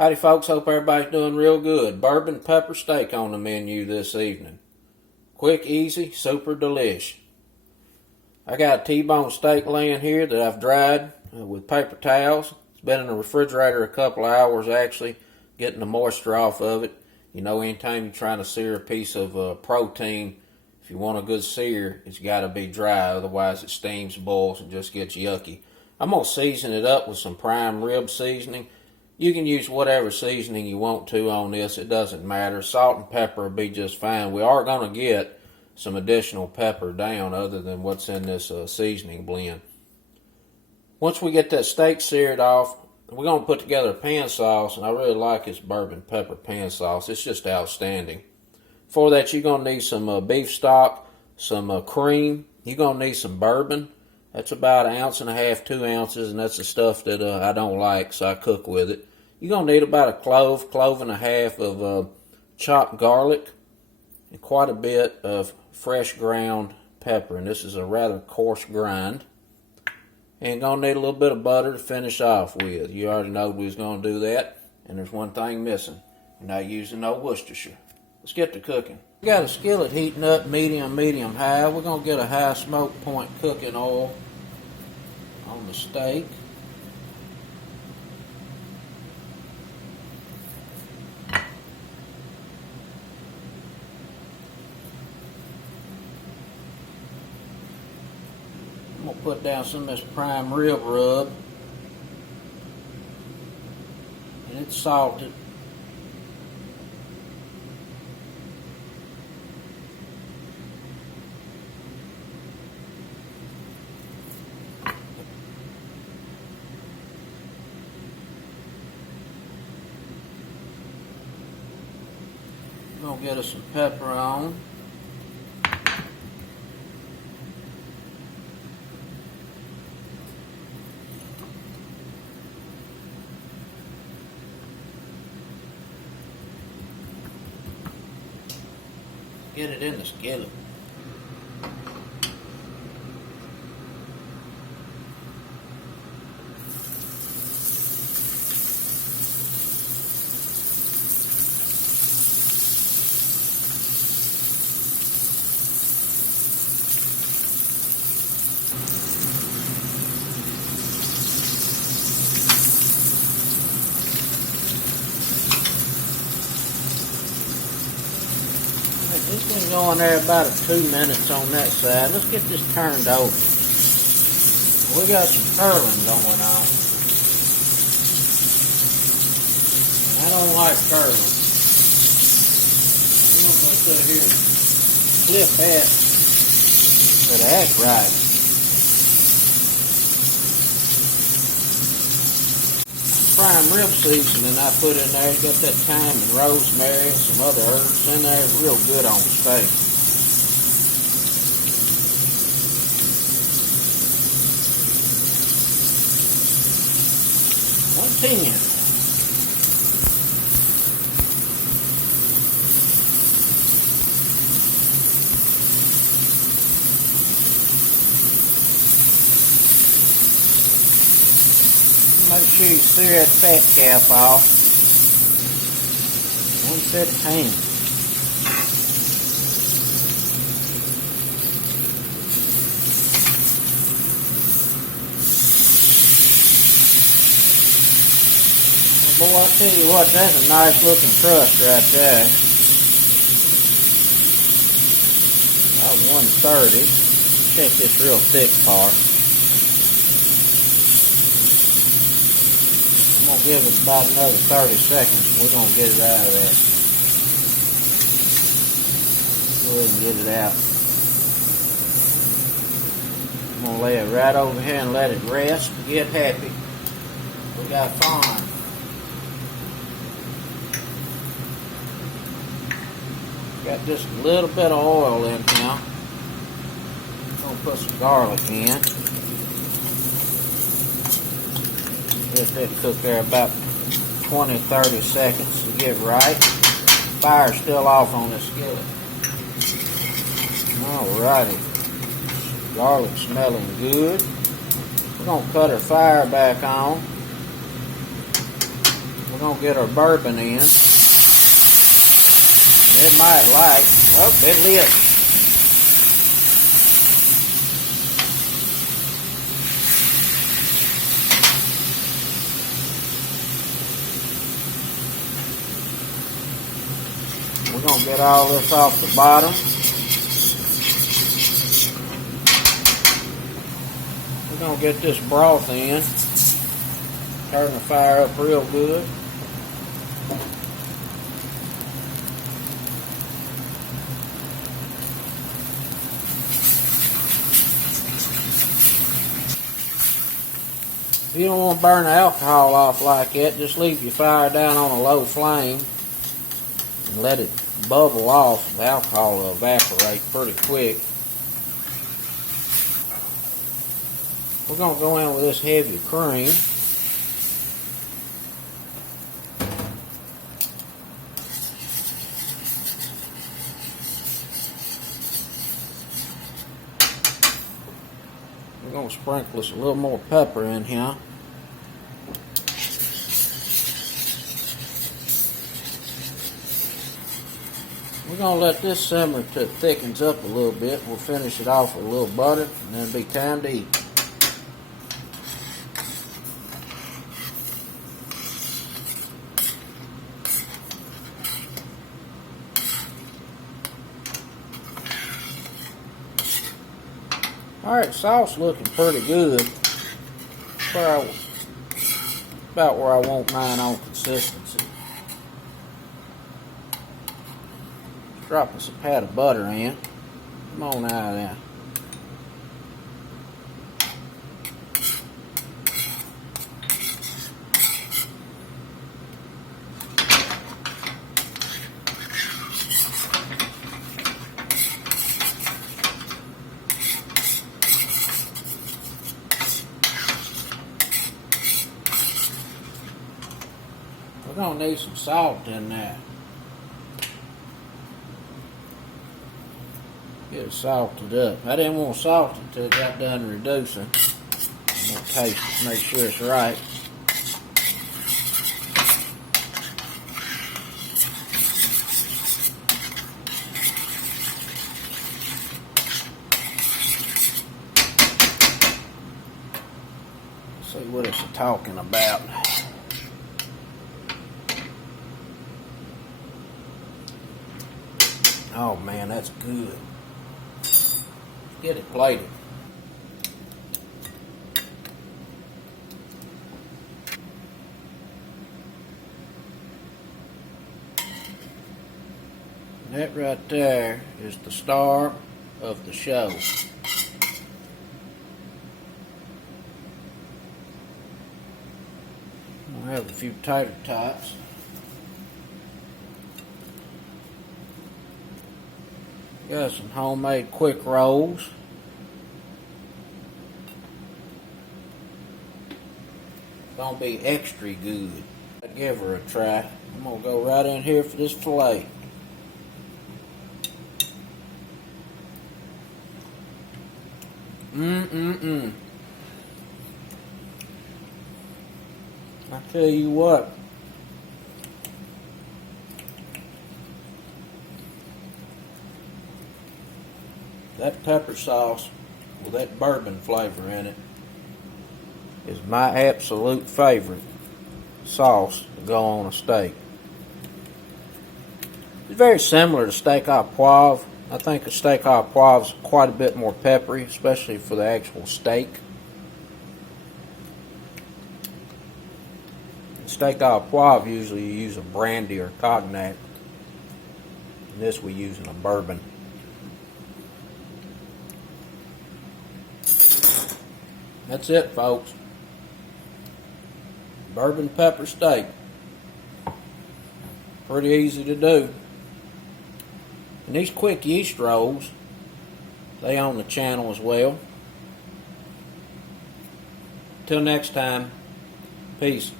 Howdy folks, hope everybody's doing real good. Bourbon Pepper Steak on the menu this evening. Quick, easy, super delish. I got a T-bone steak laying here that I've dried with paper towels. It's been in the refrigerator a couple of hours actually, getting the moisture off of it. You know, anytime you're trying to sear a piece of protein, if you want a good sear, it's got to be dry, otherwise it steams, boils, and just gets yucky. I'm going to season it up with some prime rib seasoning. You can use whatever seasoning you want to on this. It doesn't matter. Salt and pepper will be just fine. We are going to get some additional pepper down other than what's in this seasoning blend. Once we get that steak seared off, we're going to put together a pan sauce, and I really like this bourbon pepper pan sauce. It's just outstanding. For that, you're going to need some beef stock, some cream. You're going to need some bourbon. That's about 1.5 ounces, 2 ounces, and that's the stuff that I don't like, so I cook with it. You're going to need about a clove and a half of chopped garlic, and quite a bit of fresh ground pepper, and this is a rather coarse grind. And going to need a little bit of butter to finish off with. You already know we was going to do that, and there's one thing missing. You're not using no Worcestershire. Let's get to cooking. We got a skillet heating up medium high. We're going to get a high smoke point cooking oil on the steak. I'm going to put down some of this prime rib rub, and it's salted. I'm going to get us some pepper on. Get it in the skillet. This been going there about 2 minutes on that side. Let's get this turned over. We got some curling going on. I don't like curling. I'm going to sit here and flip that so to act right. Prime rib seasoning I put in there. Got that thyme and rosemary and some other herbs in there. Real good on the steak. $1.10. Make sure you sear that fat cap off. $1.15. Well, boy, I tell you what, that's a nice looking crust right there. About 130. Check this real thick part. I'm going to give it about another 30 seconds. We're going to get it out of there. Go ahead and get it out. I'm going to lay it right over here and let it rest. Get happy. We got fine. Got just a little bit of oil in now. I'm going to put some garlic in. Let that cook there about 20-30 seconds to get right. Fire's still off on this skillet. Alrighty. Garlic smelling good. We're going to cut our fire back on. We're We're going to get our bourbon in. It might light. Oh, it lit. We're going to get all this off the bottom. We're going to get this broth in. Turn the fire up real good. If you don't want to burn the alcohol off like that, just leave your fire down on a low flame and let it bubble off. The alcohol will evaporate pretty quick. We're going to go in with this heavy cream. We're going to sprinkle us a little more pepper in here. We're going to let this simmer till it thickens up a little bit. We'll finish it off with a little butter, and then it'll be time to eat. Alright, sauce looking pretty good. About where I want mine on consistency. Drop us a pat of butter in. Come on out of there. We're going to need some salt in there. Get it salted up. I didn't want to salt it until it got done reducing. I'm going to taste it, make sure it's right. Let's see what it's talking about. Oh man, that's good. Get it plated. That right there is the star of the show. We'll have a few tater tots. Got some homemade quick rolls. Gonna be extra good. I'll give her a try. I'm gonna go right in here for this fillet. I tell you what. That pepper sauce with that bourbon flavor in it is my absolute favorite sauce to go on a steak. It's very similar to steak au poivre. I think a steak au poivre is quite a bit more peppery, especially for the actual steak. Steak au poivre, usually you use a brandy or cognac. In this we're using a bourbon. That's it, folks. Bourbon pepper steak. Pretty easy to do. And these quick yeast rolls, they on the channel as well. Till next time, peace.